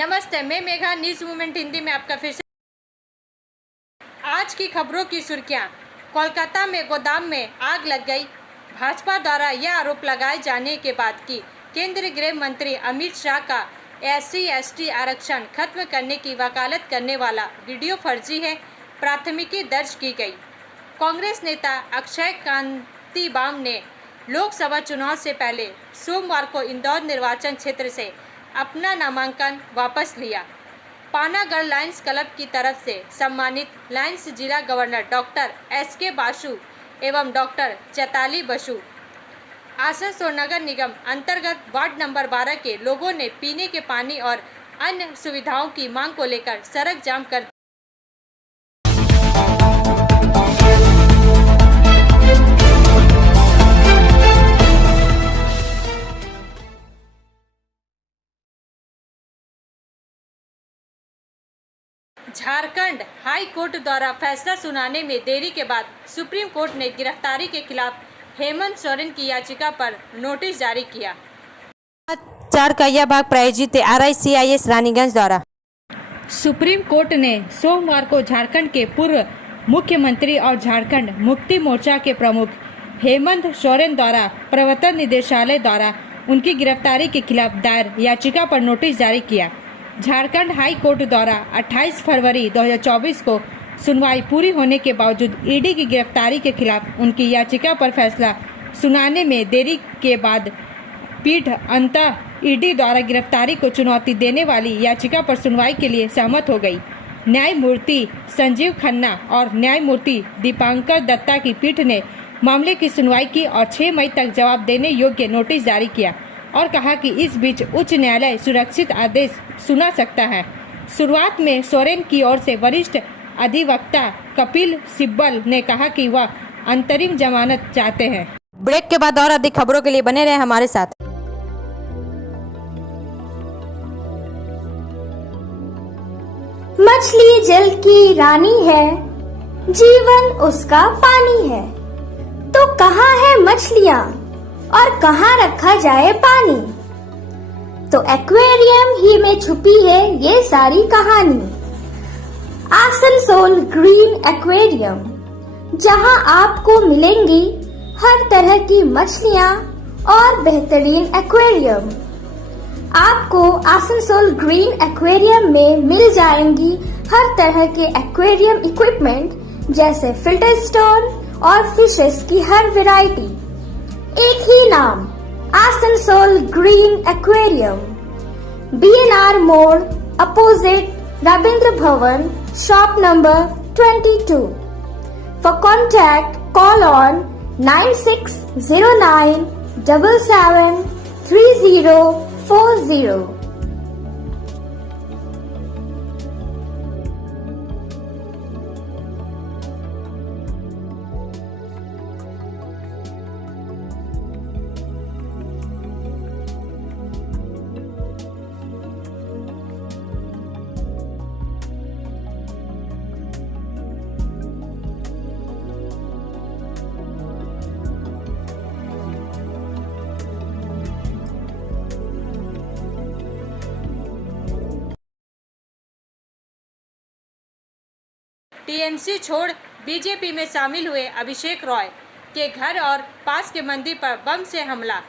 नमस्ते, मैं Megha, news movement Hindi में आपका फिर से। आज की खबरों की सुर्खियां। कोलकाता में गोदाम में आग लग गई। भाजपा द्वारा यह आरोप लगाए जाने के बाद कि केंद्रीय गृह मंत्री अमित शाह का SC/ST आरक्षण खत्म करने की वकालत करने वाला वीडियो फर्जी है, प्राथमिकी दर्ज की गई। कांग्रेस नेता अक्षय कांतिबाम ने लोकसभा चुनाव से पहले सोमवार को इंदौर निर्वाचन क्षेत्र से अपना नामांकन वापस लिया। पानागढ़ लायंस क्लब की तरफ से सम्मानित लायंस जिला गवर्नर डॉक्टर SK बासु एवं डॉक्टर चैताली बसु आसनसोल नगर निगम अंतर्गत वार्ड नंबर 12 के लोगों ने पीने के पानी और अन्य सुविधाओं की मांग को लेकर सड़क जाम कर झारखंड हाई कोर्ट द्वारा फैसला सुनाने में देरी के बाद सुप्रीम कोर्ट ने गिरफ्तारी के खिलाफ हेमंत सोरेन की याचिका पर नोटिस जारी किया। 4 का यह भाग प्रायोजित RICIS रानीगंज द्वारा। सुप्रीम कोर्ट ने सोमवार को झारखंड के पूर्व मुख्यमंत्री और झारखंड मुक्ति मोर्चा के प्रमुख हेमंत सोरेन द्वारा प्रवर्तन निदेशालय द्वारा उनकी गिरफ्तारी के खिलाफ दायर याचिका पर नोटिस जारी किया। झारखंड हाई कोर्ट द्वारा 28 फरवरी 2024 को सुनवाई पूरी होने के बावजूद ED की गिरफ्तारी के खिलाफ उनकी याचिका पर फैसला सुनाने में देरी के बाद पीठ अंततः ED द्वारा गिरफ्तारी को चुनौती देने वाली याचिका पर सुनवाई के लिए सहमत हो गई। न्यायमूर्ति संजीव खन्ना और न्यायमूर्ति दीपांकर दत्ता की पीठ ने मामले की सुनवाई की और 6 मई तक जवाब देने योग्य नोटिस जारी किया और कहा कि इस बीच उच्च न्यायालय सुरक्षित आदेश सुना सकता है। शुरुआत में सोरेन की ओर से वरिष्ठ अधिवक्ता कपिल सिब्बल ने कहा कि वह अंतरिम जमानत चाहते हैं। ब्रेक के बाद और अधिक खबरों के लिए बने रहे हमारे साथ। मछली जल की रानी है, जीवन उसका पानी है, तो कहाँ है मछलियाँ और कहाँ रखा जाए पानी? तो एक्वेरियम ही में छुपी है ये सारी कहानी। आसनसोल ग्रीन एक्वेरियम, जहाँ आपको मिलेंगी हर तरह की मछलियाँ और बेहतरीन एक्वेरियम। आपको आसनसोल ग्रीन एक्वेरियम में मिल जाएंगी हर तरह के एक्वेरियम इक्विपमेंट जैसे फिल्टर स्टोन और फिशेस की हर वैरायटी। एक ही नाम, आसनसोल ग्रीन एक्वेरियम, BNR मोड़ opposite Ravindra Bhavan, shop number 22। For contact, call on 9609 77 3040। TMC छोड़ BJP में शामिल हुए अभिषेक रॉय के घर और पास के मंदिर पर बम से हमला।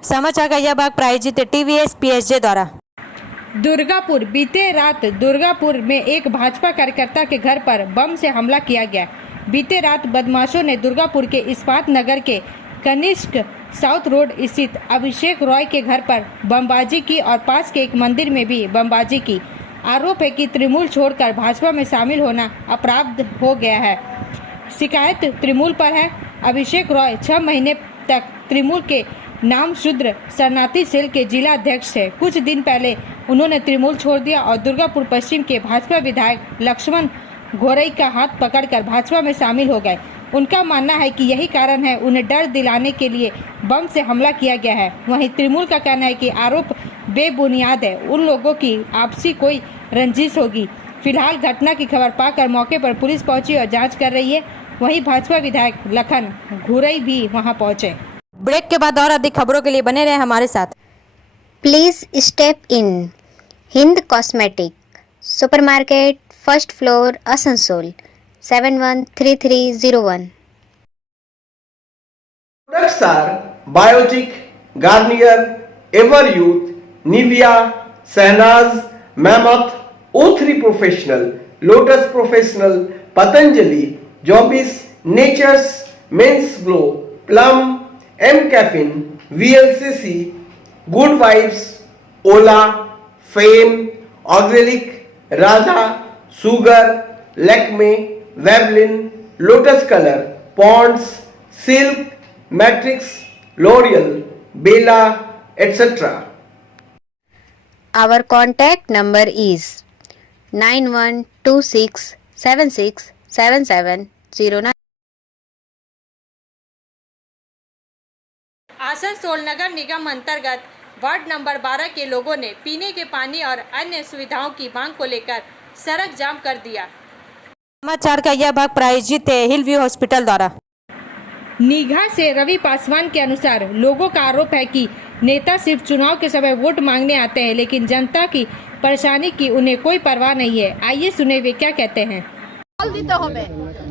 समाचार का यह भाग प्रायोजित TVS PSJ द्वारा। दुर्गापुर, बीते रात दुर्गापुर में एक भाजपा कार्यकर्ता के घर पर बम से हमला किया गया। बीते रात बदमाशों ने दुर्गापुर के इस्पात नगर के कनिष्क साउथ रोड स्थित अभिषेक रॉय के घर पर बमबाजी की और पास के एक मंदिर में भी बमबाजी की। आरोप है कि तृणमूल छोड़कर भाजपा में शामिल होना अपराध हो गया है। शिकायत तृणमूल पर है। अभिषेक रॉय 6 महीने तक तृणमूल के नाम शूद्र शरणार्थी सेल के जिला अध्यक्ष थे। कुछ दिन पहले उन्होंने तृणमूल छोड़ दिया और दुर्गापुर पश्चिम के भाजपा विधायक लक्ष्मण घोरई का हाथ पकड़कर भाजपा में शामिल हो गए। उनका मानना है कि यही कारण है उन्हें डर दिलाने के लिए बम से हमला किया गया है। वहीं तृणमूल का कहना है कि आरोप बेबुनियाद है, उन लोगों की आपसी कोई रंजिश होगी। फिलहाल घटना की खबर पाकर मौके पर पुलिस पहुंची और जांच कर रही है। वहीं भाजपा विधायक लखन घुरई भी वहां पहुंचे। ब्रेक के बाद और अधिक खबरों के लिए बने रहे हमारे साथ। Please step in. Hind cosmetic supermarket first floor Asansol 713301। Products are Biotic, Garnier, Everyouth, Nivea, Sahnaz, Mammoth, O3 Professional, Lotus Professional, Patanjali, Jobis, Nature's, Men's Glow, Plum, M Caffeine, VLCC, Good Vibes, Ola, Fame, Organic, Radha, Sugar, Lakme, Veblen, Lotus Color, Ponds, Silk, Matrix, L'Oreal, Bella, etc. Our contact number is 9126767709। Asansol नगर निगम अंतर्गत ward number 12 के लोगों ने पीने के पानी और अन्य सुविधाओं की मांग को लेकर सड़क जाम कर दिया। समाचार का यह भाग प्रायोजित है हिल व्यू हॉस्पिटल द्वारा। निगाह से रवि पासवान के अनुसार लोगों का आरोप है कि नेता सिर्फ चुनाव के समय वोट मांगने आते हैं, लेकिन जनता की परेशानी की उन्हें कोई परवाह नहीं है। आइए सुने वे क्या कहते हैं। দিতে হবে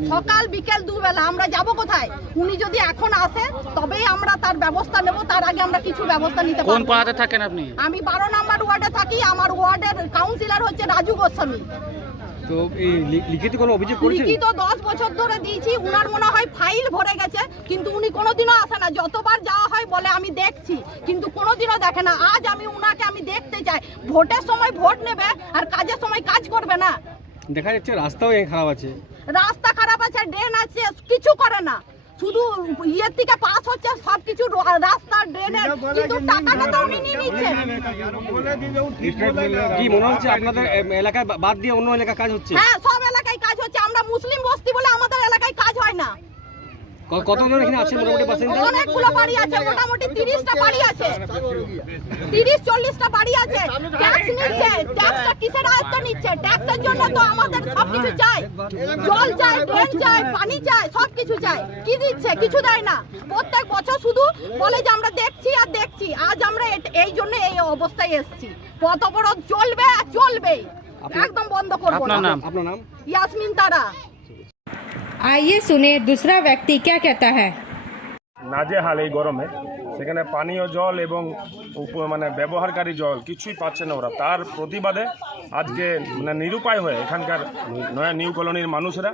সকাল বিকেল দুবেলা আমরা যাব কোথায়? উনি যদি এখন আসে তবেই আমরা তার ব্যবস্থা নেব, তার আগে আমরা কিছু ব্যবস্থা নিতে পারবো। কোন পাড়াতে থাকেন আপনি? আমি 12 নম্বর ওয়ার্ডে থাকি। আমার ওয়ার্ডের কাউন্সিলর হচ্ছে রাজু গোস্বামী। তো এই লিখিত কোনো অভিযোগ করেছেন? লিখিত 10 বছর ধরে দিয়েছি, উনার মনে হয় ফাইল ভরে গেছে, কিন্তু উনি কোনোদিনও আসে না। যতবার যাওয়া হয় বলে আমি দেখছি, কিন্তু কোনোদিনও দেখে না। আজ আমি উনাকে আমি দেখতে চাই। ভোটের সময় ভোট নেবে আর কাজের সময় কাজ করবে না। দেখা যাচ্ছে রাস্তাও খারাপ আছে। রাস্তা খারাপ আছে, ড্রেন আছে, কিছু করে না। শুধু ইয়ের থেকে পাস হচ্ছে সবকিছু, রাস্তা ড্রেনের, কিন্তু টাকাটা তো উনি নিয়ে নিচ্ছেন। কি মনে হচ্ছে আপনাদের এলাকায় বাদ দিয়ে অন্য এলাকায় কাজ হচ্ছে? হ্যাঁ, সব এলাকায় কাজ হচ্ছে। আমরা মুসলিম বস্তি বলে আমাদের এলাকায় কাজ হয় না। কতজন এখানে আছে মোটামুটি বাসিন্দা? অনেকগুলো বাড়ি আছে, মোটামুটি 30টা বাড়ি আছে, 30-40টা বাড়ি আছে। ট্যাক্স নিচ্ছে, ট্যাক্সটা কিসের আয়ত্ত নিচ্ছে? ট্যাক্সের জন্য তো আমাদের সবকিছু চাই, জল চাই, ড্রেন চাই, পানি চাই, সবকিছু চাই। কি দিচ্ছে? কিছু দেয় না। প্রত্যেক বছর শুধু বলে যে আমরা দেখছি আর দেখছি। আজ আমরা এই জন্য এই অবস্থায় এসেছি। পথ অবরোধ চলবে আর চলবেই, একদম বন্ধ করবো না। আপনার নাম? ইয়াসমিন তারা। आइए सुने दूसरा व्यक्ति क्या कहता है। নাজেহাল এই গরমে, সেখানে পানীয় জল এবং মানে ব্যবহারকারী জল কিছুই পাচ্ছে না ওরা। তার প্রতিবাদে আজকে মানে নিরুপায় হয়ে এখানকার নয়া নিউ কলোনির মানুষেরা,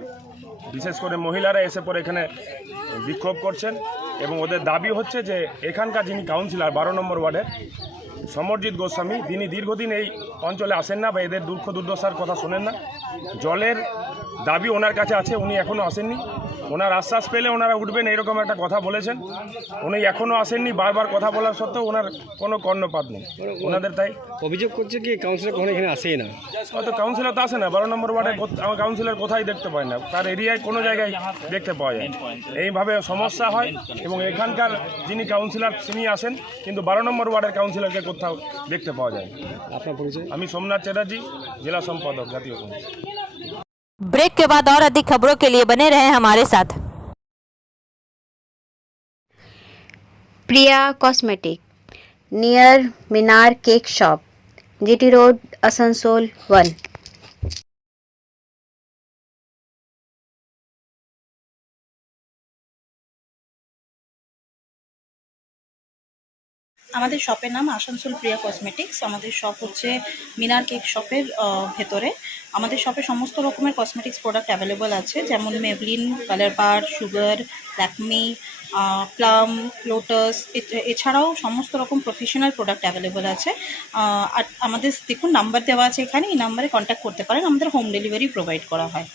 বিশেষ করে মহিলারা এসে পরে এখানে বিক্ষোভ করছেন এবং ওদের দাবি হচ্ছে যে এখানকার যিনি কাউন্সিলর 12 নম্বর ওয়ার্ডের সমরজিৎ গোস্বামী, তিনি দীর্ঘদিন এই অঞ্চলে আসেন না বা এদের দুঃখ দুর্দশার কথা শোনেন না। জলের দাবি ওনার কাছে আছে, উনি এখনও আসেননি। ওনার আশ্বাস পেলে ওনারা উঠবেন এরকম একটা কথা বলেছেন, উনি এখনও আসেননি। বারবার কথা বলার সত্ত্বেও ওনার কোনো কর্ণপাত নেই ওনাদের। তাই অভিযোগ করছে কি কাউন্সিলর কখনো এখানে আসেই না? হয়তো কাউন্সিলর তো আসে না 12 নম্বর ওয়ার্ডে, আমার কাউন্সিলর কোথায় দেখতে পায় না, তার এরিয়ায় কোনো জায়গায় দেখতে পাওয়া যায়। এইভাবে সমস্যা হয় এবং এখানকার যিনি কাউন্সিলর তিনি আসেন, কিন্তু 12 নম্বর ওয়ার্ডের কাউন্সিলরকে কোথাও দেখতে পাওয়া যায়। আপনার পরিচয়? আমি সোমনাথ চ্যাটার্জি, জেলা সম্পাদক জাতীয় কংগ্রেস। ब्रेक के बाद और अधिक खबरों के लिए बने रहें हमारे साथ। Priya cosmetic near Minar cake shop, GT road, Asansol 1। আমাদের শপের নাম আসানসোল প্রিয়া কসমেটিক্স। আমাদের শপ হচ্ছে মিনার কেক শপের ভেতরে। আমাদের শপে সমস্ত রকমের কসমেটিক্স প্রোডাক্ট অ্যাভেলেবল আছে, যেমন মেবলিন, কালার বার, সুগার, ল্যাকমি, প্লাম, লোটাস, এছাড়াও সমস্ত রকম প্রফেশনাল প্রোডাক্ট অ্যাভেলেবল আছে। আর আমাদের দেখুন নাম্বার দেওয়া আছে এখানে, এই নাম্বারে কন্ট্যাক্ট করতে পারেন। আমাদের হোম ডেলিভারি প্রোভাইড করা হয়।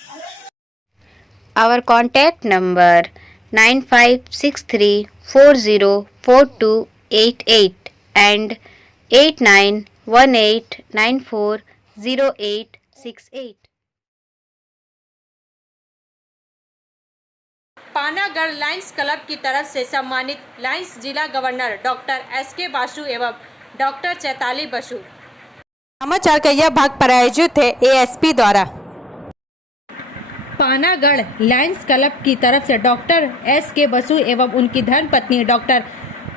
Our contact number 9563404288 and 8918940868। Panagarh lions club की तरफ से सम्मानित लायंस जिला गवर्नर डॉक्टर एस.के. बासु एवं डॉक्टर चैताली बसु। समाचार का यह भाग प्रायोजित है एएसपी द्वारा। पानागढ़ लायंस क्लब की तरफ से डॉक्टर एस.के. बसु एवं उनकी धर्मपत्नी डॉक्टर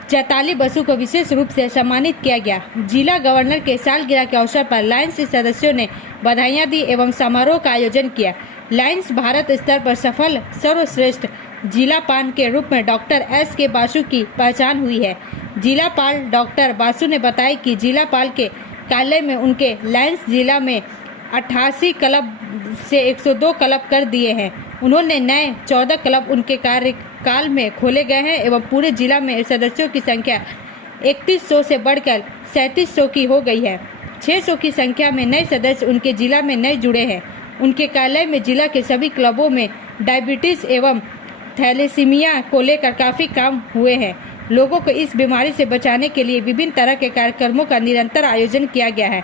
44 बसों को विशेष रूप से सम्मानित किया गया। जिला गवर्नर के सालगिरह के अवसर पर लायंस के सदस्यों ने बधाइयां दी एवं समारोह का आयोजन किया। लायंस भारत स्तर पर सफल सर्वश्रेष्ठ जिलापाल के रूप में डॉक्टर एस के बासु की पहचान हुई है। जिलापाल डॉक्टर बासु ने बताया कि जिलापाल के कार्यालय में उनके लायंस जिला में 88 क्लब से 102 क्लब कर दिए हैं। उन्होंने नए 14 क्लब उनके कार्यकाल में खोले गए हैं एवं पूरे जिला में सदस्यों की संख्या 3100 से बढ़कर 3700 की हो गई है। 600 की संख्या में नए सदस्य उनके जिला में नए जुड़े हैं। उनके कार्यालय में जिला के सभी क्लबों में डायबिटीज एवं थैलेसीमिया को लेकर काफी काम हुए हैं। लोगों को इस बीमारी से बचाने के लिए विभिन्न तरह के कार्यक्रमों का निरंतर आयोजन किया गया है।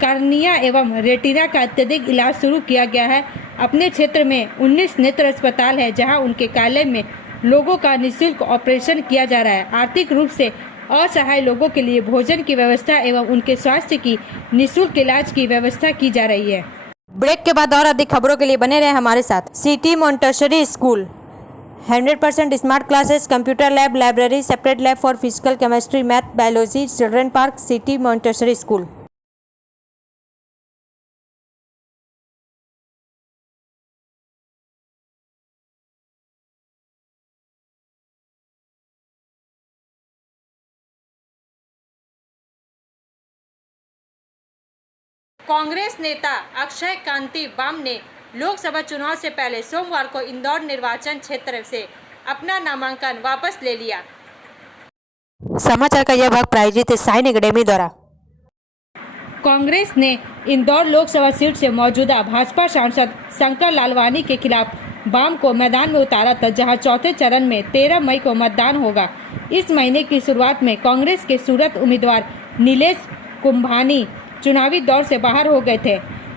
कार्निया एवं रेटिना का अत्यधिक इलाज शुरू किया गया है। अपने क्षेत्र में 19 नेत्र अस्पताल है जहां उनके कार्यालय में लोगों का निःशुल्क ऑपरेशन किया जा रहा है। आर्थिक रूप से असहाय लोगों के लिए भोजन की व्यवस्था एवं उनके स्वास्थ्य की निःशुल्क इलाज की व्यवस्था की जा रही है। ब्रेक के बाद और अधिक खबरों के लिए बने रहे हमारे साथ। City Montessori school 100% smart classes, computer lab, library, separate lab for physical, chemistry, math, biology, children park, city Montessori school. Congress नेता अक्षय कांति बाम ने लोकसभा चुनाव से पहले सोमवार को इंदौर निर्वाचन क्षेत्र से अपना नामांकन वापस ले लिया। समाचार का यह भाग प्रायोजित है साइन एकेडमी द्वारा। कांग्रेस ने इंदौर लोकसभा सीट से मौजूदा भाजपा सांसद शंकर लालवानी के खिलाफ बाम को मैदान में उतारा था, जहां चौथे चरण में 13 मई को मतदान होगा। इस महीने की शुरुआत में कांग्रेस के सूरत उम्मीदवार नीलेश कुंभानी चुनावी दौर से बाहर हो गए थे,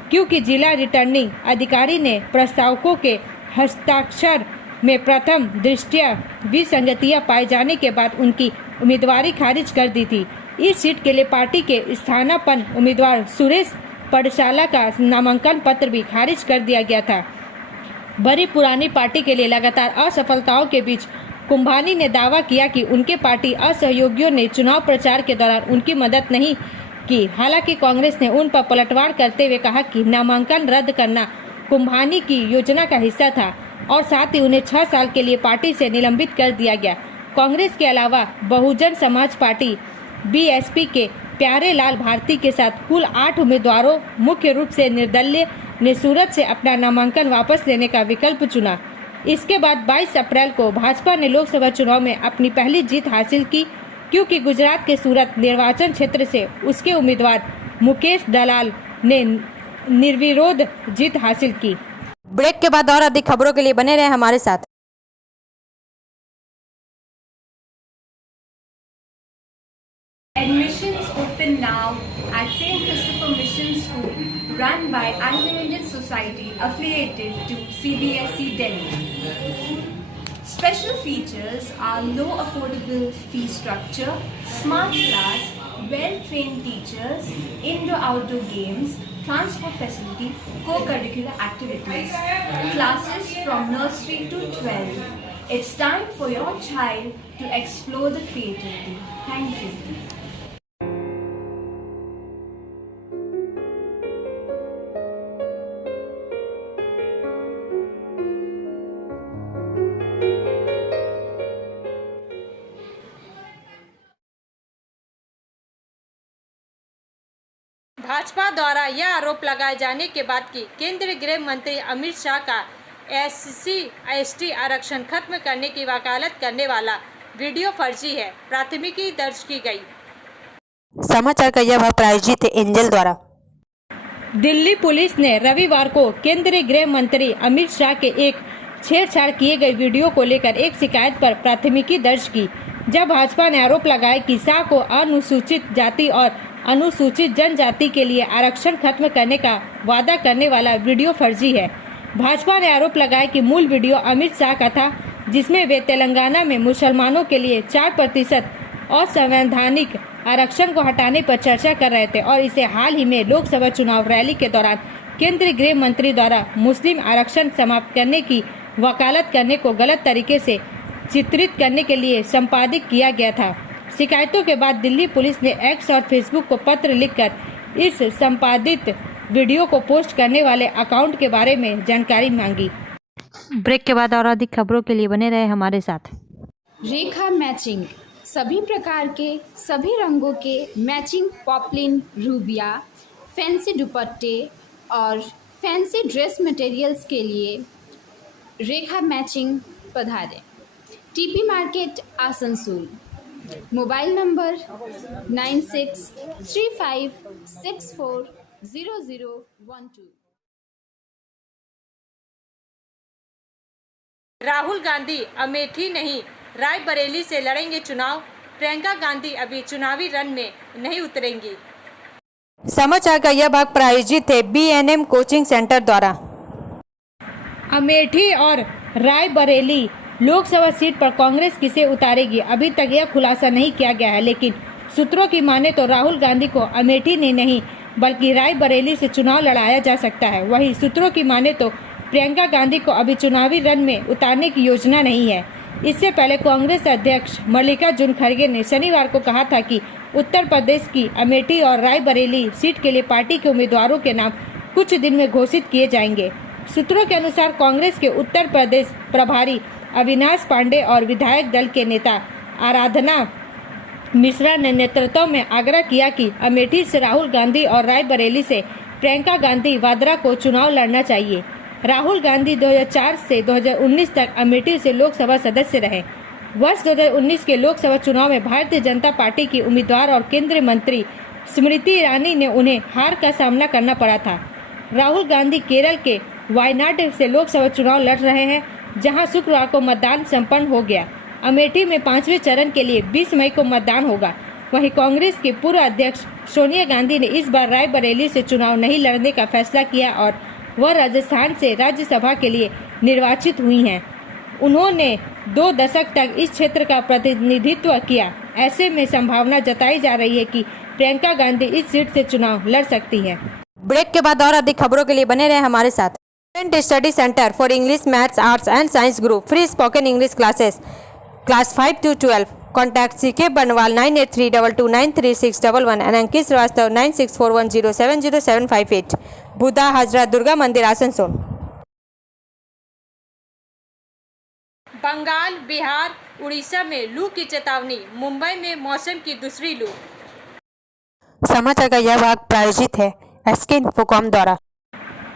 क्योंकि जिला रिटर्निंग अधिकारी ने प्रस्तावकों के हस्ताक्षर में प्रथम दृष्टया विसंगतियां पाए जाने के बाद उनकी उम्मीदवारी खारिज कर दी थी। इस सीट के लिए पार्टी के स्थानापन्न उम्मीदवार सुरेश पड़शाला का नामांकन पत्र भी खारिज कर दिया गया था। बड़ी पुरानी पार्टी के लिए लगातार असफलताओं के बीच कुंभानी ने दावा किया कि उनके पार्टी असहयोगियों ने चुनाव प्रचार के दौरान उनकी मदद नहीं की। हालांकि कांग्रेस ने उन पर पलटवार करते हुए कहा कि नामांकन रद्द करना कुंभानी की योजना का हिस्सा था और साथ ही उन्हें 6 साल के लिए पार्टी से निलंबित कर दिया गया। कांग्रेस के अलावा बहुजन समाज पार्टी बीएसपी के प्यारे लाल भारती के साथ कुल 8 उम्मीदवारों मुख्य रूप से निर्दलीय ने सूरत से अपना नामांकन वापस लेने का विकल्प चुना। इसके बाद 22 अप्रैल को भाजपा ने लोकसभा चुनाव में अपनी पहली जीत हासिल की, क्योंकि गुजरात के सूरत निर्वाचन क्षेत्र से उसके उम्मीदवार मुकेश दलाल ने निर्विरोध जीत हासिल की। ब्रेक के बाद और अधिक खबरों के लिए बने रहे हमारे साथ। Admissions open now at St. Christopher Mission School, run by Anglo-Indian Society affiliated to CBSE Delhi. Special features are low affordable fee structure, smart class, well-trained teachers, indoor-outdoor games, transport facility, co-curricular activities, classes from nursery to 12. It's time for your child to explore the creativity. Thank you. Bhajpa द्वारा यह आरोप लगाए जाने के बाद कि केंद्रीय गृह मंत्री अमित शाह का SC/ST आरक्षण खत्म करने की वकालत करने वाला वीडियो फर्जी है, प्राथमिकी दर्ज की गई। समाचार का यह भाग प्रायोजित है एंजल द्वारा। दिल्ली पुलिस ने रविवार को केंद्रीय गृह मंत्री अमित शाह के एक छेड़छाड़ किए गए वीडियो को लेकर एक शिकायत पर प्राथमिकी दर्ज की, जब भाजपा ने आरोप लगाया कि शाह को अनुसूचित जाति और अनुसूचित जनजाति के लिए आरक्षण खत्म करने का वादा करने वाला वीडियो फर्जी है। भाजपा ने आरोप लगाया कि मूल वीडियो अमित शाह का था, जिसमें वे तेलंगाना में मुसलमानों के लिए 4% असंवैधानिक आरक्षण को हटाने पर चर्चा कर रहे थे और इसे हाल ही में लोकसभा चुनाव रैली के दौरान केंद्रीय गृह मंत्री द्वारा मुस्लिम आरक्षण समाप्त करने की वकालत करने को गलत तरीके से चित्रित करने के लिए संपादित किया गया था। शिकायतों के बाद दिल्ली पुलिस ने एक्स और फेसबुक को पत्र लिखकर इस संपादित वीडियो को पोस्ट करने वाले अकाउंट के बारे में जानकारी मांगी। ब्रेक के बाद और अधिक खबरों के लिए बने रहे हमारे साथ। रेखा मैचिंग, सभी प्रकार के सभी रंगों के मैचिंग पॉपलिन, रूबिया, फैंसी दुपट्टे और फैंसी ड्रेस मटेरियल्स के लिए रेखा मैचिंग पधारें। TP market Asansol. Mobile number 9635640012। Rahul Gandhi Amethi नहीं रायबरेली से लड़ेंगे चुनाव। प्रियंका गांधी अभी चुनावी रण में नहीं उतरेंगी। समाचार का यह भाग प्रायोजित है BNM कोचिंग सेंटर द्वारा। अमेठी और रायबरेली लोकसभा सीट पर कांग्रेस किसे उतारेगी, अभी तक यह खुलासा नहीं किया गया है, लेकिन सूत्रों की माने तो राहुल गांधी को अमेठी में नहीं बल्कि रायबरेली से चुनाव लड़ाया जा सकता है। वहीं सूत्रों की माने तो प्रियंका गांधी को अभी चुनावी रण में उतारने की योजना नहीं है। इससे पहले कांग्रेस अध्यक्ष मल्लिकार्जुन खड़गे ने शनिवार को कहा था कि उत्तर प्रदेश की अमेठी और रायबरेली सीट के लिए पार्टी के उम्मीदवारों के नाम कुछ दिन में घोषित किए जाएंगे। सूत्रों के अनुसार कांग्रेस के उत्तर प्रदेश प्रभारी अविनाश पांडे और विधायक दल के नेता आराधना मिश्रा ने नेतृत्व में आग्रह किया कि अमेठी से राहुल गांधी और रायबरेली से प्रियंका गांधी वाड्रा को चुनाव लड़ना चाहिए। राहुल गांधी 2004 से 2019 तक अमेठी से लोकसभा सदस्य रहे। वर्ष 2019 के लोकसभा चुनाव में भारतीय जनता पार्टी की उम्मीदवार और केंद्रीय मंत्री स्मृति ईरानी ने उन्हें हार का सामना करना पड़ा था। राहुल गांधी केरल के वायनाड से लोकसभा चुनाव लड़ रहे हैं, जहां शुक्रवार को मतदान संपन्न हो गया। अमेठी में 5वें चरण के लिए 20 मई को मतदान होगा। वहीं कांग्रेस के पूर्व अध्यक्ष सोनिया गांधी ने इस बार रायबरेली से चुनाव नहीं लड़ने का फैसला किया और वह राजस्थान से राज्यसभा के लिए निर्वाचित हुई हैं। उन्होंने 2 दशक तक इस क्षेत्र का प्रतिनिधित्व किया। ऐसे में संभावना जताई जा रही है कि प्रियंका गांधी इस सीट से चुनाव लड़ सकती हैं। ब्रेक के बाद और अधिक खबरों के लिए बने रहे हमारे साथ। Study centre for English, maths, arts and science group free spoken English classes class 5 to 12। Contact CK बनवाल 9832293611 एंड अंकित श्रीवास्तव 9641070758। बुधा हजरत दुर्गा मंदिर आसनसोल। बंगाल, बिहार, उड़ीसा में लू की चेतावनी। मुंबई में मौसम की दूसरी लू। समाचार का यह भाग प्रायोजित है SK इन्फोकॉम द्वारा।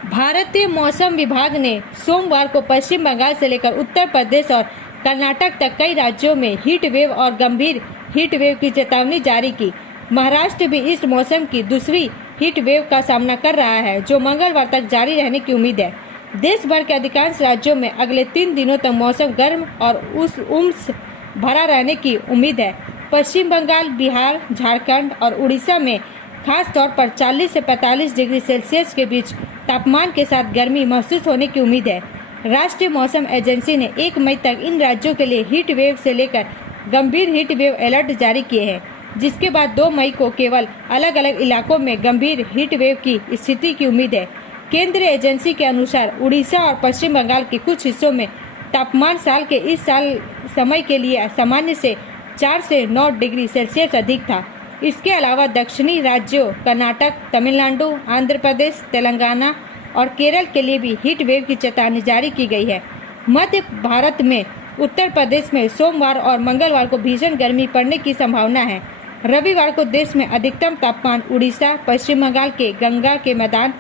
भारतीय मौसम विभाग ने सोमवार को पश्चिम बंगाल से लेकर उत्तर प्रदेश और कर्नाटक तक कई राज्यों में हीट वेव और गंभीर हीट वेव की चेतावनी जारी की। महाराष्ट्र भी इस मौसम की दूसरी हीट वेव का सामना कर रहा है, जो मंगलवार तक जारी रहने की उम्मीद है। देश भर के अधिकांश राज्यों में अगले 3 दिनों तक मौसम गर्म और उमस भरा रहने की उम्मीद है। पश्चिम बंगाल, बिहार, झारखंड और उड़ीसा में खास तौर पर 40 से 45 डिग्री सेल्सियस के बीच तापमान के साथ गर्मी महसूस होने की उम्मीद है। राष्ट्रीय मौसम एजेंसी ने 1 मई तक इन राज्यों के लिए हीट वेव से लेकर गंभीर हीट वेव अलर्ट जारी किए हैं, जिसके बाद 2 मई को केवल अलग अलग इलाकों में गंभीर हीट वेव की स्थिति की उम्मीद है। केंद्रीय एजेंसी के अनुसार उड़ीसा और पश्चिम बंगाल के कुछ हिस्सों में तापमान साल के इस साल समय के लिए सामान्य से 4 से 9 डिग्री सेल्सियस अधिक था। इसके अलावा दक्षिणी राज्यों कर्नाटक, तमिलनाडु, आंध्र प्रदेश, तेलंगाना और केरल के लिए भी हीट वेव की चेतावनी जारी की गई है। मध्य भारत में उत्तर प्रदेश में सोमवार और मंगलवार को भीषण गर्मी पड़ने की संभावना है। रविवार को देश में अधिकतम तापमान उड़ीसा, पश्चिम बंगाल के गंगा के मैदान,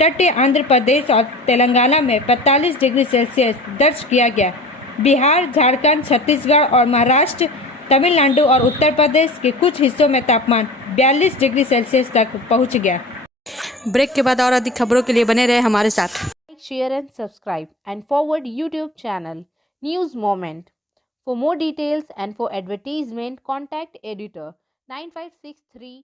तटीय आंध्र प्रदेश और तेलंगाना में 45 डिग्री सेल्सियस दर्ज किया गया। बिहार, झारखंड, छत्तीसगढ़ और महाराष्ट्र, तमिलनाडु और उत्तर प्रदेश के कुछ हिस्सों में तापमान 42 डिग्री सेल्सियस तक पहुंच गया। ब्रेक के बाद और अधिक खबरों के लिए बने रहे हमारे साथ। Share and subscribe and forward YouTube channel News Moment. For more details and for advertisement, contact editor 956383.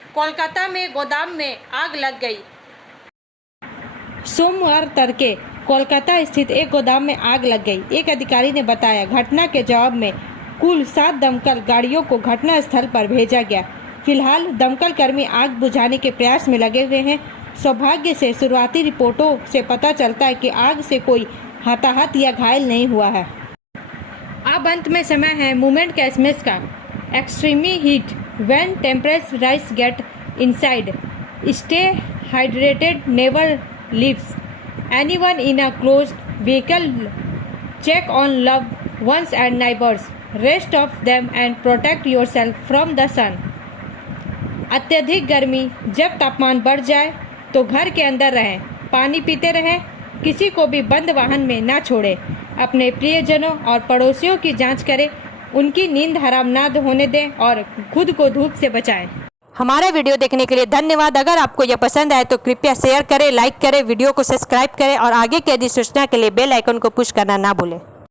Kolkata में गोदाम में आग लग गई। सोमवार तड़के कोलकाता स्थित एक गोदाम में आग लग गई। एक अधिकारी ने बताया, घटना के जवाब में कुल 7 दमकल गाड़ियों को घटना स्थल पर भेजा गया। फिलहाल दमकल कर्मी आग बुझाने के प्रयास में लगे हुए हैं। सौभाग्य से शुरुआती रिपोर्टों से पता चलता है कि आग से कोई हताहत या घायल नहीं हुआ है। अब अंत में समय है मूवमेंट का एसएमएस का। Extremely heat when temperature rise get inside, stay hydrated, never leaves anyone in a closed vehicle, check on loved ones and neighbours, rest of them and protect yourself from the sun. अत्यधिक गर्मी, जब तापमान बढ़ जाए तो घर के अंदर रहें, पानी पीते रहें, किसी को भी बंद वाहन में ना छोड़ें, अपने प्रियजनों और पड़ोसियों की जांच करें, उनकी नींद हराम ना होने दें और खुद को धूप से बचाएं। हमारा वीडियो देखने के लिए धन्यवाद। अगर आपको यह पसंद आए तो कृपया शेयर करें, लाइक करें, वीडियो को सब्सक्राइब करें और आगे की अधिसूचना के लिए बेल आइकन को पुश करना ना भूलें।